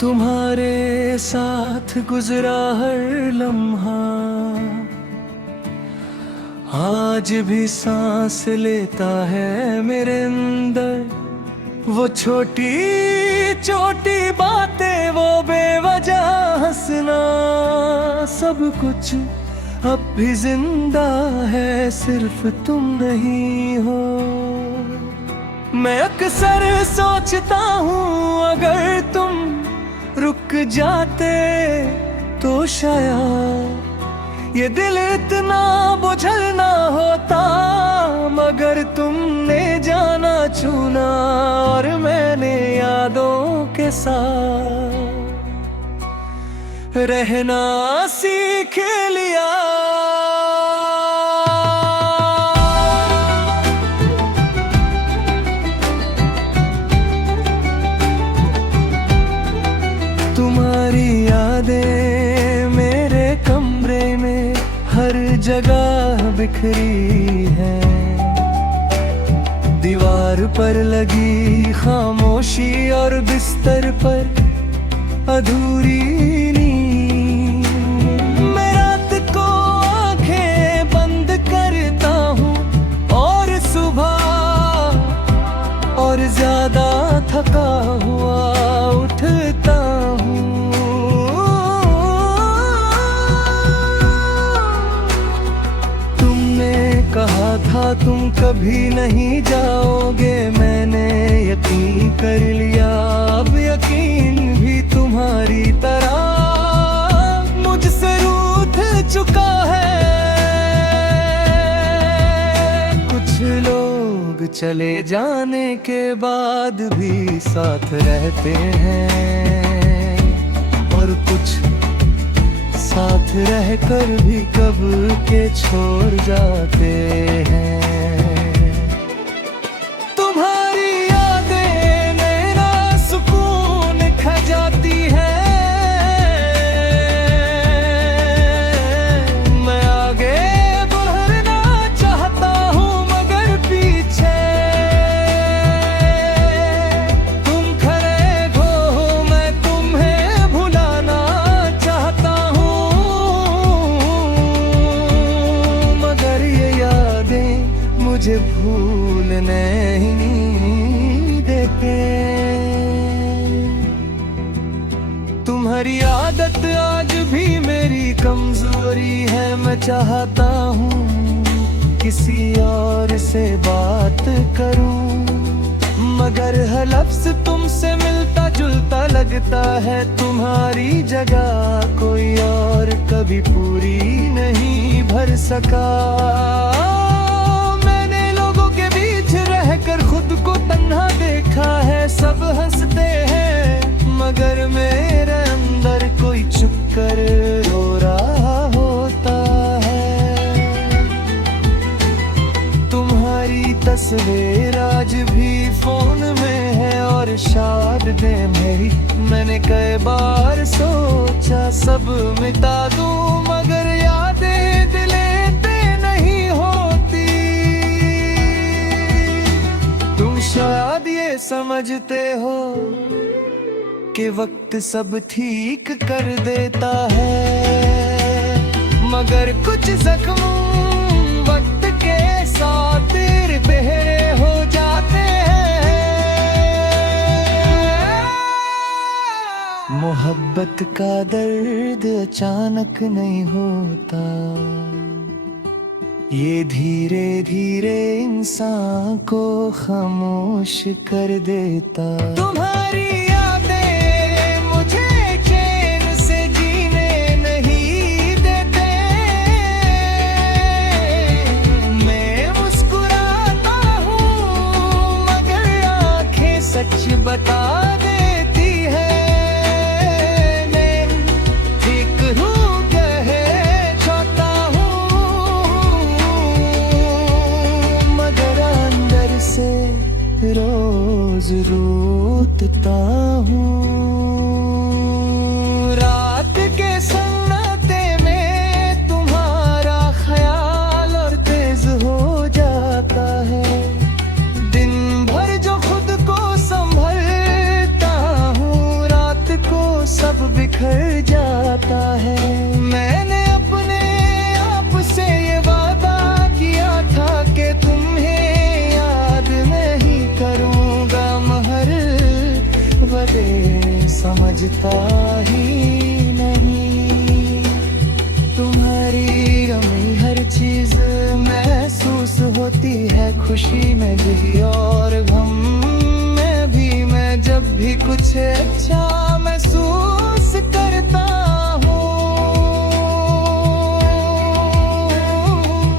तुम्हारे साथ गुजरा हर लम्हा आज भी सांस लेता है मेरे अंदर। वो छोटी छोटी बातें, वो बेवजह हंसना, सब कुछ अब भी जिंदा है, सिर्फ तुम नहीं हो। मैं अक्सर सोचता हूँ अगर तुम रुक जाते तो शायद ये दिल इतना बोझल ना होता, मगर तुमने जाना चुना और मैंने यादों के साथ रहना सीख लिया। तुम्हारी यादें मेरे कमरे में हर जगह बिखरी है, दीवार पर लगी खामोशी और बिस्तर पर अधूरी नींद। मैं रात को आंखें बंद करता हूँ और सुबह और ज्यादा थका हुआ उठता हूँ। तुमने कहा था तुम कभी नहीं जाओगे, मैंने यकीन कर लिया। अब यकीन भी तुम्हारी तरह मुझसे रूठ चुका है। कुछ लोग चले जाने के बाद भी साथ रहते हैं और कुछ साथ रहकर भी कब के छोड़ जाते हैं। तुम्हारी यादें मेरा सुकून खा जाती है। मैं आगे बढ़ना चाहता हूँ मगर पीछे तुम खड़े हो, मैं तुम्हें भुलाना चाहता हूँ, मगर ये यादें मुझे भूलने ही नहीं देते। तुम्हारी आदत आज भी मेरी कमजोरी है। मैं चाहता हूँ किसी और से बात करूं, मगर हर लफ्ज़ तुमसे मिलता जुलता लगता है। तुम्हारी जगह कोई और कभी पूरी नहीं भर सका। मैंने लोगों के बीच रहकर खुद को तन्हा देखा है। सब हंसते हैं मगर मेरे अंदर कोई चुप कर रो रहा होता है। तुम्हारी तस्वीर आज भी फोन में है और शायद मेरी। मैंने कई बार सोचा सब मिटा दूं, मगर यादें दिले पे नहीं होती। तुम शायद ये समझते हो कि वक्त सब ठीक कर देता है, मगर कुछ जख्म वक्त के साथ बेहरे हो जाते हैं। मोहब्बत का दर्द अचानक नहीं होता, ये धीरे धीरे इंसान को खामोश कर देता। तुम्हारी सच बता देती है। मैं ठीक हूँ कहे छोटा हूँ, मगर अंदर से रोज रोता बिखर जाता है। मैंने अपने आप से ये वादा किया था कि तुम्हें याद नहीं करूँगा, मगर वदे समझता ही नहीं। तुम्हारी कमी हर चीज महसूस होती है, खुशी में भी और गम में भी। मैं जब भी कुछ अच्छा महसूस करता हूँ,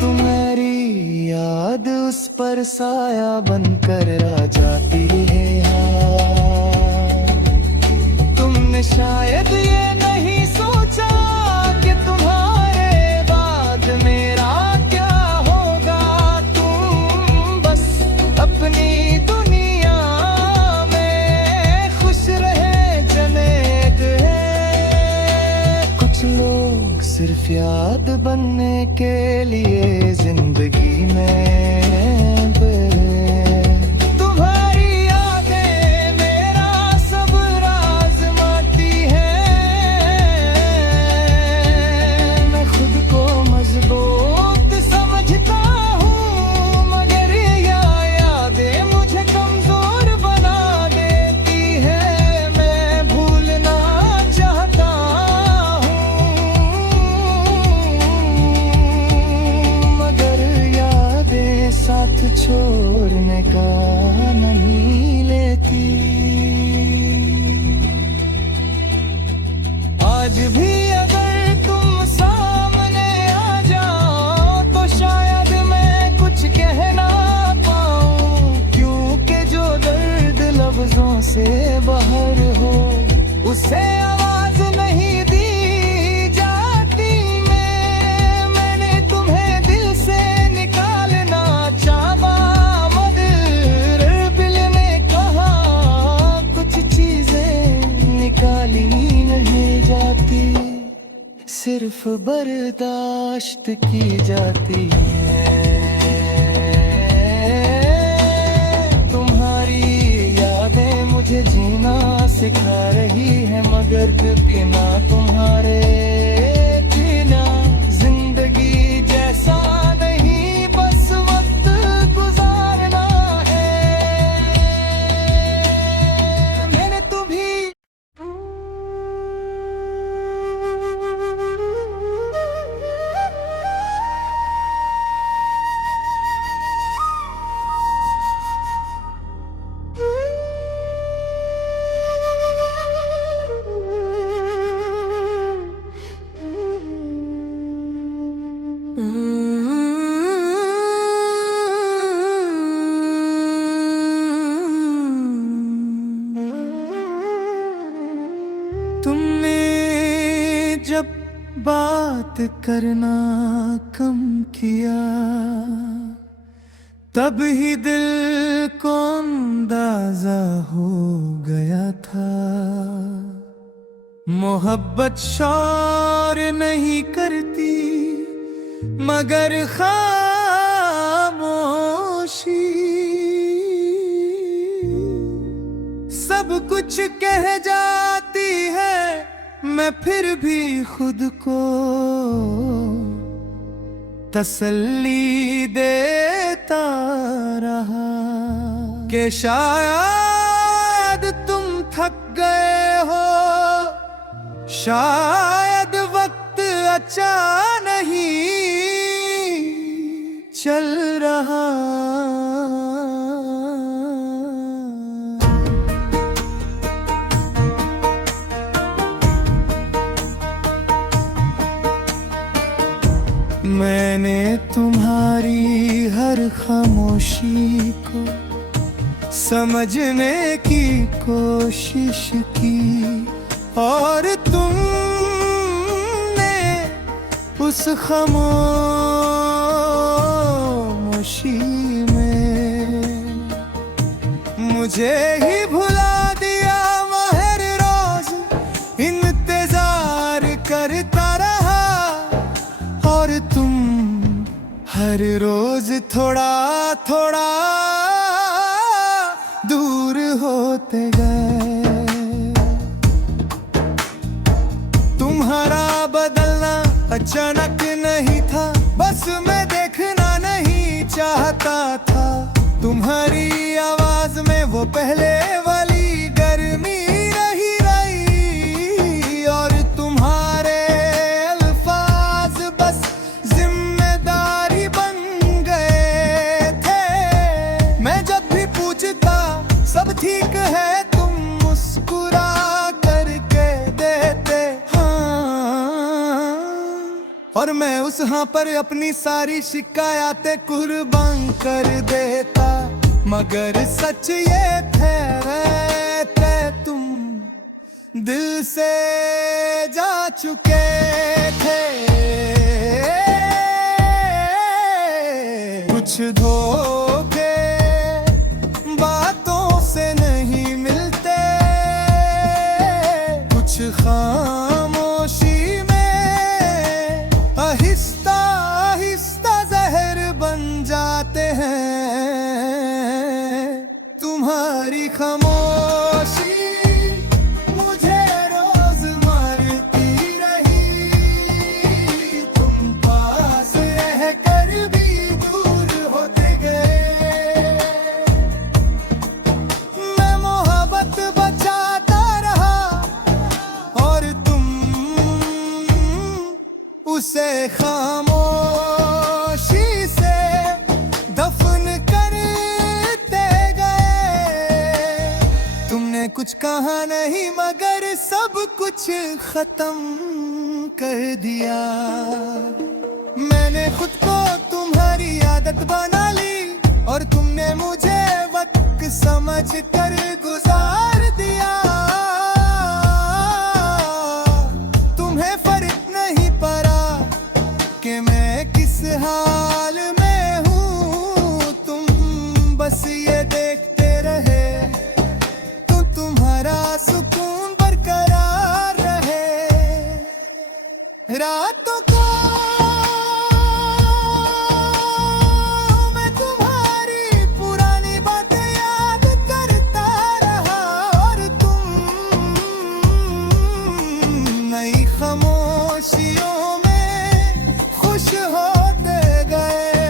तुम्हारी याद उस पर साया बनकर आ जाती है। तुमने शायद ये नहीं सोचा कि तुम्हारे बाद मेरा क्या होगा। तुम बस अपनी दुनिया में खुश रहे जनेक है। कुछ लोग सिर्फ याद बनने के लिए जिंदगी में छोड़ने का नहीं लेती। आज भी अगर तुम सामने आ जाओ तो शायद मैं कुछ कह ना पाऊं, क्योंकि जो दर्द लफ्जों से बाहर हो उसे आवाज नहीं दी जाती। मैंने तुम्हें दिल से निकालना चाहा, निकाली नहीं जाती, सिर्फ बर्दाश्त की जाती है। तुम्हारी यादें मुझे जीना सिखा रही है, मगर बिना तुम्हारे जीना जिंदगी जैसा नहीं, बस वक्त गुजारना है। मैंने तुम्हें जब बात करना कम किया, तब ही दिल को अंदाजा हो गया था। मोहब्बत शौर नहीं करती, मगर खामोशी सब कुछ कह जाती है। मैं फिर भी खुद को तसल्ली देता रहा कि शायद तुम थक गए हो, शायद वक्त अच्छा नहीं चल रहा। मैंने तुम्हारी हर खामोशी को समझने की कोशिश की, और तुमने उस खामोशी में मुझे ही भुला दिया। हर रोज इंतजार करता रहा, और तुम हर रोज थोड़ा थोड़ा दूर होते गए। वो पहले वाली गर्मी रही और तुम्हारे अल्फाज बस जिम्मेदारी बन गए थे। मैं जब भी पूछता सब ठीक है, तुम मुस्कुरा करके देते हाँ, और मैं उस हाँ पर अपनी सारी शिकायतें कुर्बान कर देता। मगर सच ये थे तुम दिल से जा चुके थे। कुछ धोखे बातों से नहीं मिलते, कुछ खामोशी में आहिस्ता आहिस्ता जहर बन जाते हैं। तुम्हारी खामोशी मुझे रोज मारती रही, तुम पास रह कर भी दूर होते गए। मैं मोहब्बत बचाता रहा और तुम उसे खामोशी से दफन कुछ कहा नहीं, मगर सब कुछ खत्म कर दिया। मैंने खुद को तुम्हारी आदत बना ली और तुमने मुझे वक्त समझ कर गुजार दिया। तुम्हें फर्क नहीं पड़ा कि मैं किस हाल में हूँ, तुम बस ये देखते रहे तुम्हारा सुकून बरकरार रहे। रातों को मैं तुम्हारी पुरानी बातें याद करता रहा और तुम नई खामोशियों में खुश होते गए।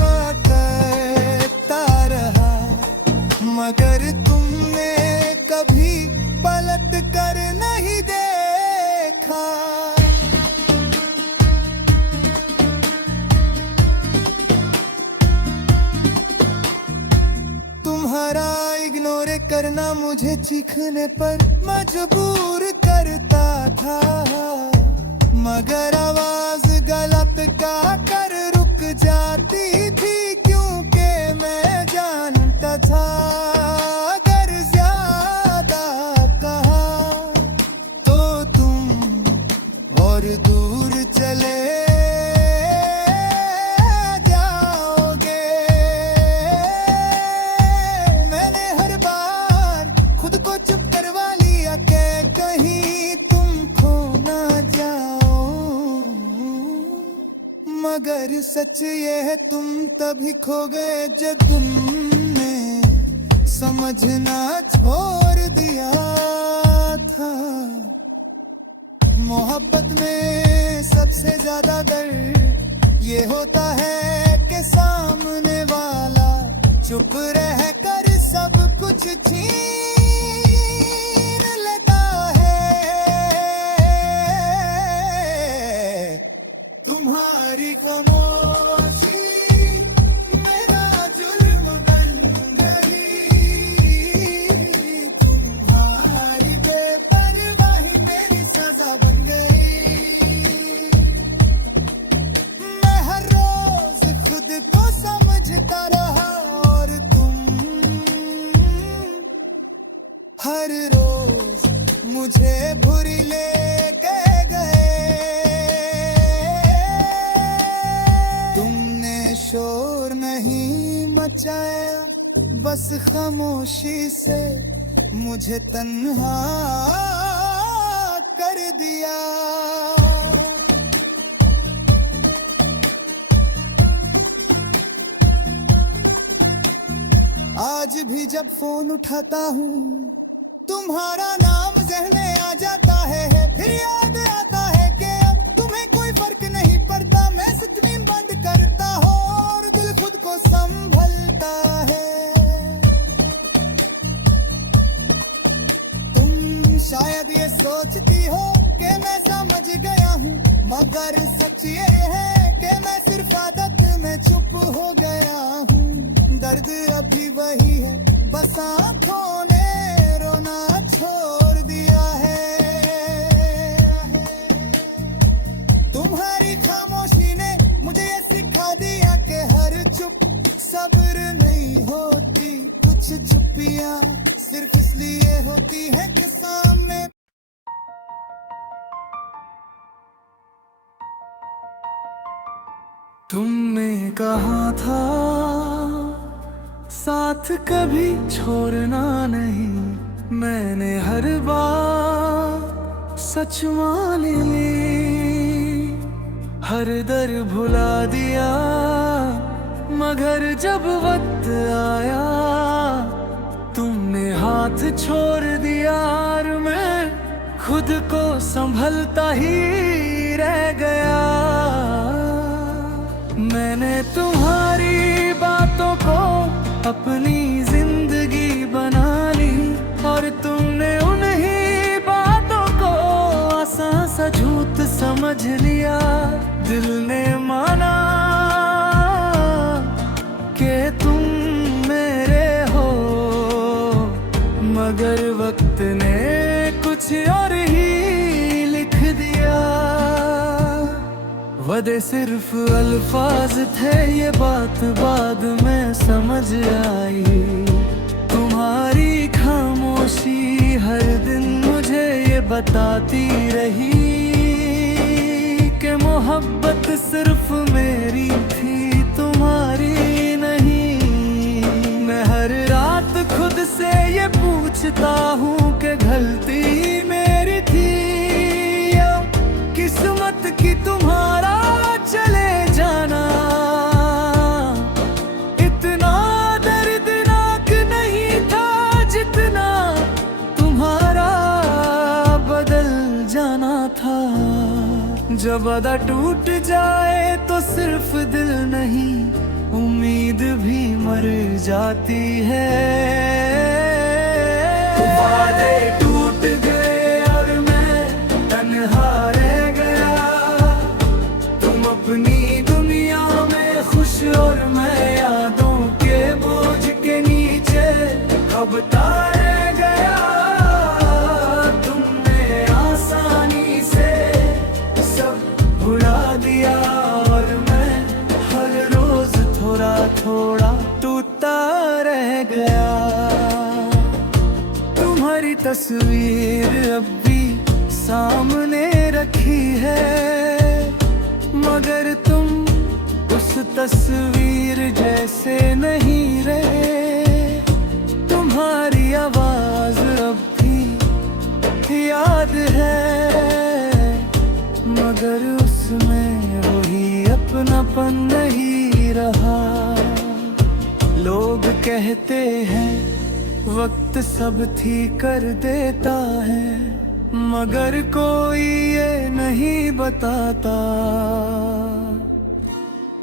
बता रहा मगर तुमने कभी पलट कर नहीं देखा। तुम्हारा इग्नोर करना मुझे चीखने पर मजबूर करता था, मगर आवाज गलत गा कर रुक जाती थी, क्योंकि मैं जानता था और दूर चले जाओगे। मैंने हर बार खुद को चुप करवा लिया कि कहीं तुम खो ना जाओ, मगर सच ये है तुम तभी खो गए जब तुमने समझना छोड़ दिया था। मोहब्बत में सबसे ज्यादा दर्द ये होता है कि सामने वाला चुप रह कर सब कुछ छीन लेता है। तुम्हारी खामोशी मेरा जुर्म बन गई, तुम्हारी बेपरवाही मेरी सजा बन गई। मैं हर रोज खुद को समझता रहा और तुम हर रोज मुझे बुरी लेके गए। तुमने शोर नहीं मचाया, बस खामोशी से मुझे तन्हा कर दिया। आज भी जब फोन उठाता हूँ तुम्हारा नाम ज़हने आ जाता है, फिर याद आता है कि अब तुम्हें कोई फर्क नहीं पड़ता। मैं स्क्रीन बंद करता हूँ और दिल खुद को संभलता है। शायद ये सोचती हो कि मैं समझ गया हूँ, मगर सच ये है कि मैं सिर्फ आदत में चुप हो गया हूँ। दर्द अभी वही है, बस आँखों ने रोना छोड़ दिया है। तुम्हारी खामोशी ने मुझे ये सिखा दिया कि हर चुप सब्र नहीं होती। कुछ चुप्पियाँ सिर्फ इसलिए होती है कि सामने तुमने कहा था साथ कभी छोड़ना नहीं, मैंने हर बार सच मान ली। हर दर भुला दिया, मगर जब वक्त आया तुमने हाथ छोड़ दिया और मैं खुद को संभलता ही रह गया। मैंने तुम्हारी बातों को अपनी जिंदगी बना ली और तुमने उन्हीं बातों को आसान सा झूठ समझ लिया। दिल ने माना कि तुम मेरे हो, मगर वक्त ने कुछ और ही लिख दिया। वादे सिर्फ अल्फाज थे, ये बात बाद में समझ आई। तुम्हारी खामोशी हर दिन मुझे ये बताती रही कि मोहब्बत सिर्फ मेरी थी, तुम्हारी नहीं। मैं हर रात खुद से ये पूछता हूँ कि गलती मेरी थी या किस्मत की तुम्हारा चले जाना। इतना दर्दनाक नहीं था जितना तुम्हारा बदल जाना था। जब वादा टूट जाए तो सिर्फ दिल नहीं, उम्मीद भी मर जाती है। वादे टूट गए और मैं तन्हा रह गया। तुम अपनी दुनिया में खुश और मैं यादों के बोझ के नीचे दबता रह गया। तुमने आसानी से सब भुला दिया और मैं हर रोज थोड़ा थोड़ा टूटता रह गया। तुम्हारी तस्वीर अब भी सामने रखी है, मगर तुम उस तस्वीर जैसे नहीं रहे। तुम्हारी आवाज अब भी याद है, मगर उसमें वही अपनापन नहीं रहा। लोग कहते हैं वक्त सब ठीक कर देता है, मगर कोई ये नहीं बताता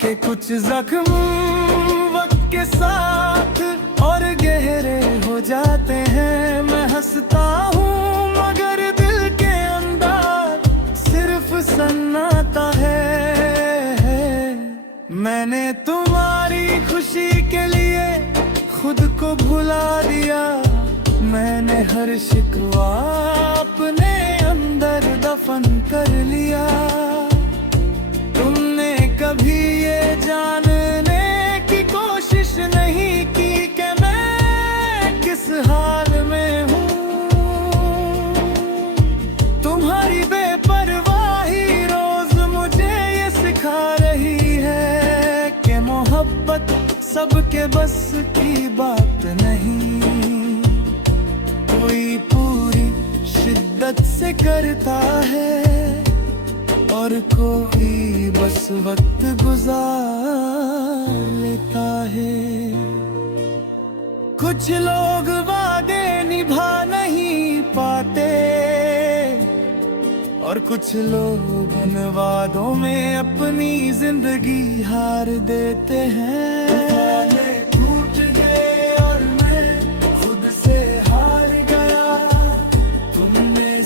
कि कुछ जख्म वक्त के साथ और गहरे हो जाते हैं। मैं हंसता हूँ मगर दिल के अंदर सिर्फ सन्नाटा है। मैंने तुम्हारी खुशी के लिए खुद को भुला दिया। मैंने हर शिकवा अपने अंदर दफन कर लिया। तुमने कभी ये जानने की कोशिश नहीं की कि मैं किस हाल में हूँ। तुम्हारी बेपरवाही रोज मुझे ये सिखा रही है कि मोहब्बत सबके बस की बात नहीं। कोई पूरी शिद्दत से करता है और कोई बस वक्त गुजार लेता है। कुछ लोग वादे निभा नहीं पाते और कुछ लोग उन वादों में अपनी जिंदगी हार देते हैं। वादे टूट गए और मैं खुद से हार गया। तुमने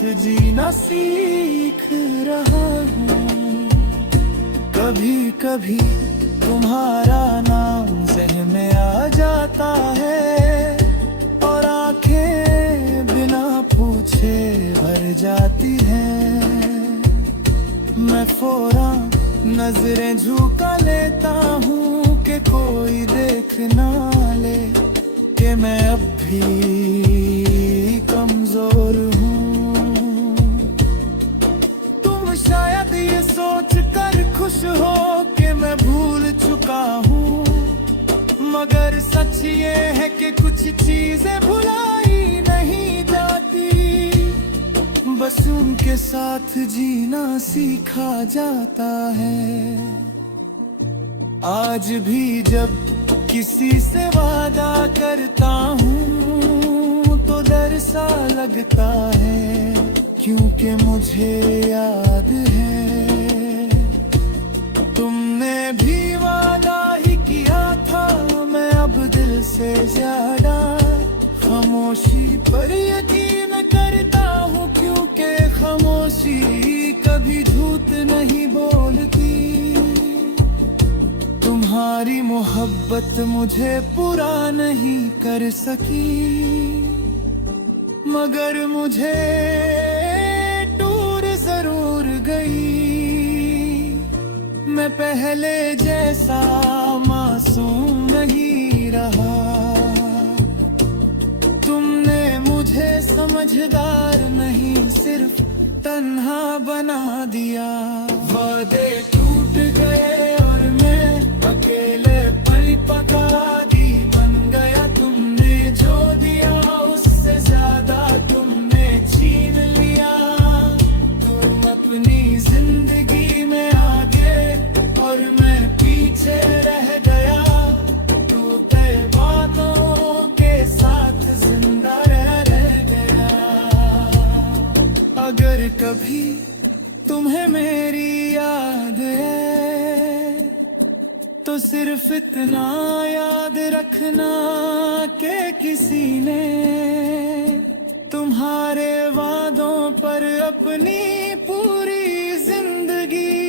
जीना सीख रहा हूँ। कभी कभी तुम्हारा नाम ज़हन में आ जाता है और आंखें बिना पूछे भर जाती हैं। मैं फौरन नजरें झुका लेता हूँ कि कोई देख ना ले कि मैं अब भी कमजोर हूँ। तुम शायद ये सोच कर खुश हो कि मैं भूल चुका हूँ, मगर सच ये है कि कुछ चीजें भुलाई नहीं जाती, बस उनके साथ जीना सीखा जाता है। आज भी जब किसी से वादा करता हूँ तो डर सा लगता है, क्योंकि मुझे याद है तुमने भी वादा ही किया था। मैं अब दिल से ज्यादा खामोशी पर यकीन करता हूँ, क्योंकि खामोशी कभी झूठ नहीं बोलती। तुम्हारी मोहब्बत मुझे पूरा नहीं कर सकी, मगर मुझे टूर जरूर गई। मैं पहले जैसा मासूम नहीं रहा, तुमने मुझे समझदार नहीं सिर्फ तन्हा बना दिया। वादे टूट गए और मैं अकेले पल पका दी बन गया। तुमने जो दिया उससे ज्यादा तुमने छीन लिया। तुम अपनी जिंदगी में आगे और मैं पीछे रह गया। टूटे बातों के साथ जिंदा रह गया। अगर कभी तुम्हें मेरी याद है तो सिर्फ इतना याद रखना कि किसी ने तुम्हारे वादों पर अपनी पूरी जिंदगी